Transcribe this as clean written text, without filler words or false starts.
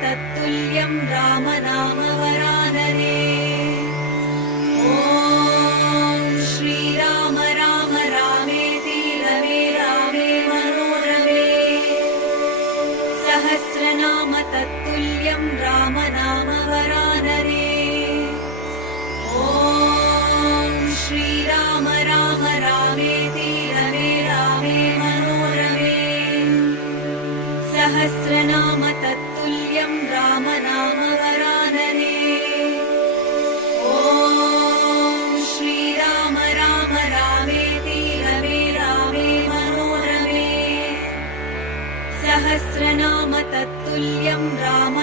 तत्तुल्यं रामनाम वरानने। ॐ श्रीराम राम रामेति रमे रामे मनोरमे। सहस्रनाम तत्तुल्यं रामनाम वरानने। ॐ श्रीराम राम रामेति रमे रामे मनोरमे। सहस्रनाम तत्तुल्यं रामनाम वरानने। ॐ श्रीराम राम रामेति रमे रामे मनोरमे। सहस्रनाम तत्तुल्यं राम